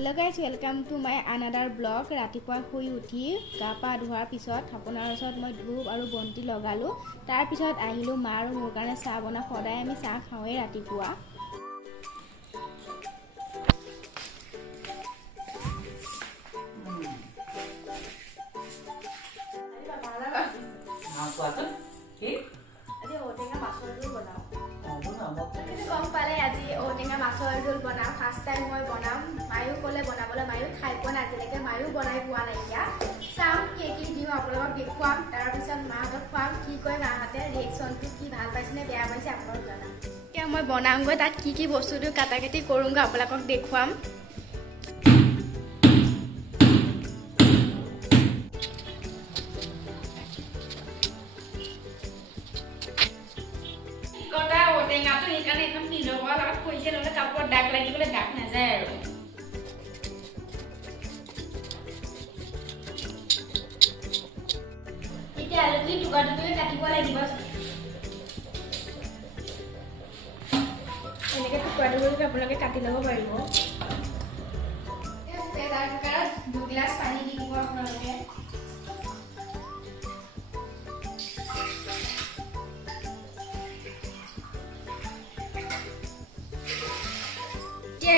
Hello guys, welcome to my another vlog. ৰাতিপুৱা শুই উঠি গা পা ধোৱাৰ পিছত আপোনাৰ ওচৰত মই ধূপ আৰু বন্তি লগালো। তাৰ পিছত আহিলো মা আৰু মোৰ কাৰণে চাহ বনা। সদায় আমি চাহ খাওঁৱে ৰাতিপুৱা। First time মই বনাম মায়ো কলে বনাবলৈ মায়ো খাই পোৱা নাই আজিলৈকে মায়ো বনাই পোৱা নাই এতিয়া চাম কি দিওঁ আপোনালোকক দেখুৱাম তাৰ পিছত মাহঁতক খুৱাম কি কয় মাহঁতে ৰিয়েকশ্যনটো কি ভাল পাইছে নে বেয়া পাইছে আপোনালোকক জনাম এতিয়া মই বনামগৈ তাত কি বস্তুটো কাটা কাটি কৰোঁগৈ আপোনালোকক দেখুৱাম টেঙাটো সেইকাৰণে একদম নিজৰ লগত কৈছে নহ'লে কাপোৰত দাগ লাগি গ'লে দাগ নাযায় আৰু এতিয়া আলুখিনি টুকুৰা টুকুৰকৈ কাটিব লাগিব এনেকৈ টুকুৰা টুকুৰকৈ আপোনালোকে কাটি ল'ব পাৰিব প্ৰেছাৰ কুকাৰত 2 গিলাচ পানী দি দিব আপোনালোকে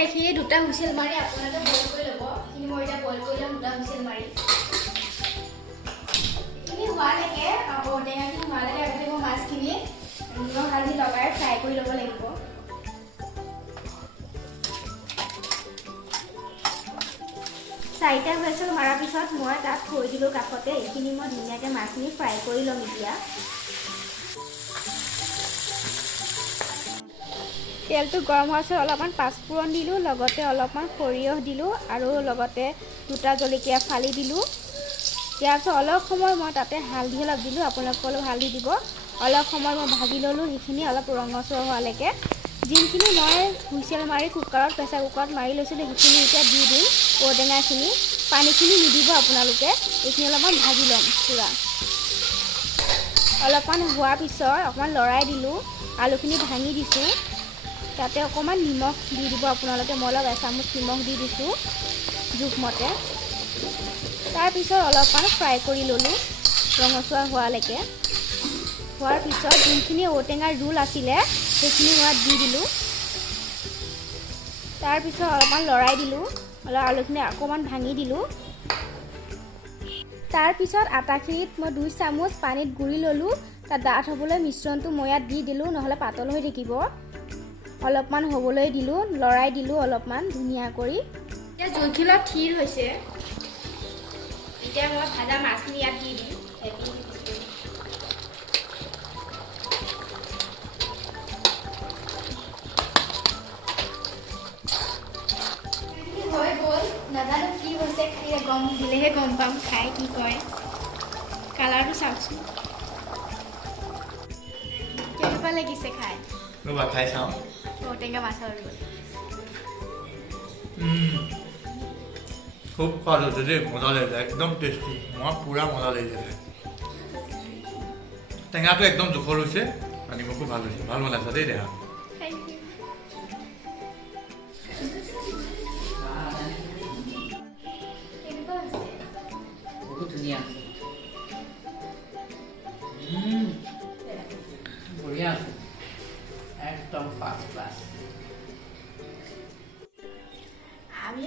এইখিনি দুটা হুইসেল মাৰি আপোনালোকে বইল কৰি ল'ব এইখিনি মই এতিয়া বইল কৰি ল'ম দুটা হুইসেল মাৰি এইখিনি হোৱালৈকে টেঙাখিনি হোৱালৈকে আগতে মই মাছখিনি নিমখ হালধি লগাই ফ্ৰাই কৰি ল'ব লাগিব চাৰিটা হুইসেল মৰাৰ পিছত মই তাত থৈ দিলোঁ কাষতে এইখিনি মই ধুনীয়াকৈ মাছখিনি ফ্ৰাই কৰি ল'ম এতিয়া তেলটো গৰম হোৱাৰ পিছত অলপমান পাঁচফোৰণ দিলোঁ লগতে অলপমান সৰিয়হ দিলোঁ আৰু লগতে দুটা জলকীয়া ফালি দিলোঁ ইয়াৰ পিছত অলপ সময় মই তাতে হালধি অলপ দিলোঁ আপোনালোকে অলপ হালধি দিব অলপ সময় মই ভাজি ল'লোঁ সেইখিনি অলপ ৰঙচুৱা হোৱালৈকে যিখিনি মই হুইসেল মাৰি কুকাৰত প্ৰেছাৰ কুকাৰত মাৰি লৈছিলোঁ সেইখিনি এতিয়া দি দিম ঔটেঙাখিনি পানীখিনি নিদিব আপোনালোকে এইখিনি অলপমান ভাজি ল'ম পূৰা অলপমান হোৱাৰ পিছত অকণমান লৰাই দিলোঁ আলুখিনি ভাঙি দিছোঁ তাতে অকণমান নিমখ দি দিব আপোনালোকে মই অলপ এচামুচ নিমখ দি দিছোঁ জোখমতে তাৰপিছত অলপমান ফ্ৰাই কৰি ল'লোঁ ৰঙচুৱা হোৱালৈকে হোৱাৰ পিছত যোনখিনি ঔটেঙাৰ ৰোল আছিলে সেইখিনি মই দি দিলোঁ তাৰপিছত অলপমান লৰাই দিলোঁ অলপ আলুখিনি অকণমান ভাঙি দিলোঁ তাৰপিছত আটাখিনিত মই 2 চামুচ পানীত গুলি ল'লোঁ তাত ডাঠ হ'বলৈ মিশ্ৰণটো মই ইয়াত দি দিলোঁ নহ'লে পাতল হৈ থাকিব অলপমান হ'বলৈ দিলোঁ লৰাই দিলোঁ অলপমান ধুনীয়া কৰি এতিয়া জুইখিনি থিৰ হৈছে এতিয়া মই ভাজা মাছখিনি ইয়াত দি দিম হৈ গ'ল নাজানো কি হৈছে খাই গম দিলেহে গম পাম খাই কি কয় কালাৰটো চাওকচোন কেনেকুৱা লাগিছে খাই ৰবা খাই চাওঁ ঔটেঙা মাছৰ ৰোল খুব সোৱাদ হৈছে দেই মজা লাগিছে একদম টেষ্টি মই পূৰা মজা লাগিছে টেঙাটো একদম জোখৰ হৈছে নিমখো ভাল হৈছে ভাল বনাইছা দেই দেহা বহুত ধুনীয়া বঢ়িয়া আছে একদম ফাৰ্ষ্ট ক্লাছ আমি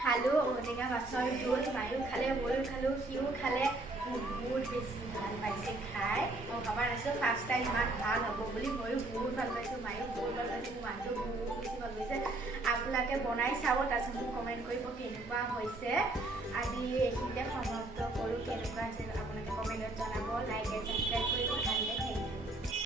খালোঁ ঔটেঙা মাছৰ ৰোল মায়ো খালে ময়ো খালোঁ সিও খালে বহুত বেছি ভাল পাইছে খাই মই ভবা নাছিলোঁ ফাৰ্ষ্ট টাইম ইমান ভাল হ'ব বুলি ময়ো বহুত ভাল পাইছোঁ মায়ো বহুত ভাল পাইছোঁ মোৰ মানুহটো বহুত বেছি ভাল পাইছে আপোনালোকে বনাই চাব তাৰপিছত মোক কমেণ্ট কৰিব কেনেকুৱা হৈছে আজি